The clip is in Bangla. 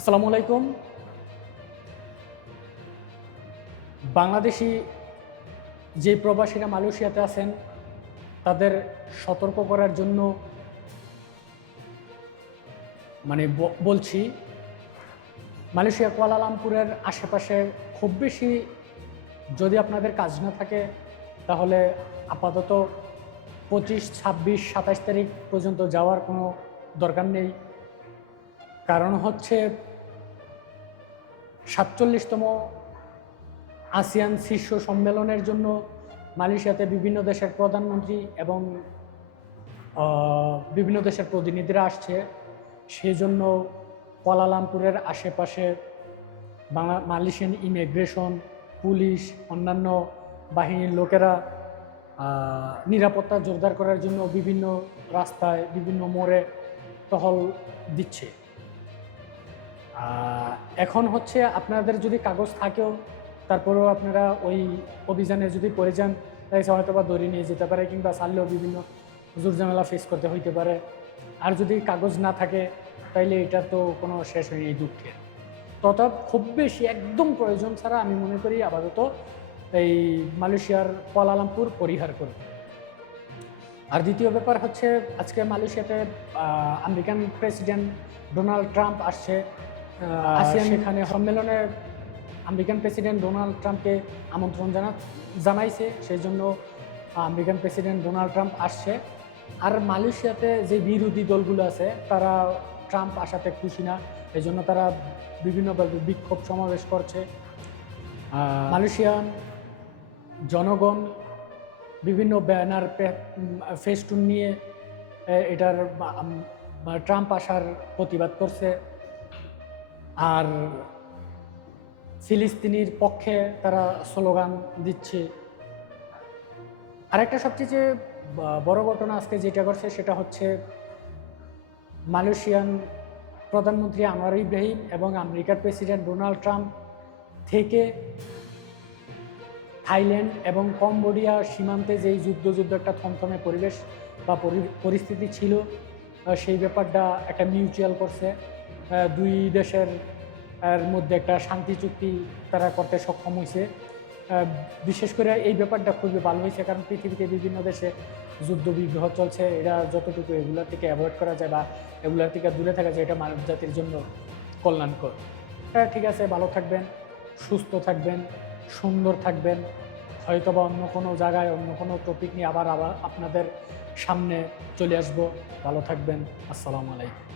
আসসালামু আলাইকুম। বাংলাদেশি যে প্রবাসীরা মালয়েশিয়াতে আছেন তাদের সতর্ক করার জন্য বলছি, মালয়েশিয়া কুয়ালালামপুরের আশেপাশে খুব বেশি যদি আপনাদের কাজ না থাকে তাহলে আপাতত 25, 26, 27 তারিখ পর্যন্ত যাওয়ার কোনো দরকার নেই। কারণ হচ্ছে 47তম আসিয়ান শীর্ষ সম্মেলনের জন্য মালয়েশিয়াতে বিভিন্ন দেশের প্রধানমন্ত্রী এবং বিভিন্ন দেশের প্রতিনিধিরা আসছে। সেই জন্য কুয়ালালামপুরের আশেপাশে মালয়েশিয়ান ইমিগ্রেশন, পুলিশ, অন্যান্য বাহিনীর লোকেরা নিরাপত্তা জোরদার করার জন্য বিভিন্ন রাস্তায়, বিভিন্ন মোড়ে টহল দিচ্ছে। এখন হচ্ছে আপনাদের যদি কাগজ থাকেও তারপরেও আপনারা ওই অভিযানে যদি পড়ে যান তাহলে হয়তো বা দড়ি নিয়ে যেতে পারে, কিংবা ছাড়লেও বিভিন্ন হুজুর ঝামেলা ফেস করতে হইতে পারে। আর যদি কাগজ না থাকে তাইলে এটা তো কোনো শেষ হয়নি এই দুঃখের। তথা খুব বেশি একদম প্রয়োজন ছাড়া আমি মনে করি আপাতত এই মালয়েশিয়ার কুয়ালালামপুর পরিহার করবে। আর দ্বিতীয় ব্যাপার হচ্ছে, আজকে মালয়েশিয়াতে আমেরিকান প্রেসিডেন্ট ডোনাল্ড ট্রাম্প আসছে। আসিয়ান সেখানে সম্মেলনে আমেরিকান প্রেসিডেন্ট ডোনাল্ড ট্রাম্পকে আমন্ত্রণ জানাইছে। সেই জন্য আমেরিকান প্রেসিডেন্ট ডোনাল্ড ট্রাম্প আসছে। আর মালয়েশিয়াতে যে বিরোধী দলগুলো আছে তারা ট্রাম্প আসাতে খুশি না, এই জন্য তারা বিভিন্নভাবে বিক্ষোভ সমাবেশ করছে। মালয়েশিয়ান জনগণ বিভিন্ন ব্যানার, ফেস্টুন নিয়ে এটার ট্রাম্প আসার প্রতিবাদ করছে। আর ফিলিস্তিনির পক্ষে তারা স্লোগান দিচ্ছে। আরেকটা সবচেয়ে বড় ঘটনা আজকে যেটা করছে সেটা হচ্ছে মালয়েশিয়ান প্রধানমন্ত্রী আনোয়ার ইব্রাহিম এবং আমেরিকার প্রেসিডেন্ট ডোনাল্ড ট্রাম্প থেকে থাইল্যান্ড এবং কম্বোডিয়া সীমান্তে যেই যুদ্ধ একটা থমথমে পরিবেশ বা পরিস্থিতি ছিল, সেই ব্যাপারটা একটা মিউচুয়াল করছে। দুই দেশের মধ্যে একটা শান্তি চুক্তি তারা করতে সক্ষম হয়েছে। বিশেষ করে এই ব্যাপারটা খুবই ভালো হয়েছে, কারণ পৃথিবীতে বিভিন্ন দেশে যুদ্ধ বিগ্রহ চলছে। এটা যতটুকু এগুলোর থেকে অ্যাভয়েড করা যায় বা এগুলোর থেকে দূরে থাকা যায়, এটা মানব জাতির জন্য কল্যাণকর। ঠিক আছে, ভালো থাকবেন, সুস্থ থাকবেন, সুন্দর থাকবেন। হয়তো বা অন্য কোনো জায়গায় অন্য কোনো টপিক নিয়ে আবার আপনাদের সামনে চলে আসবো। ভালো থাকবেন। আসসালামু আলাইকুম।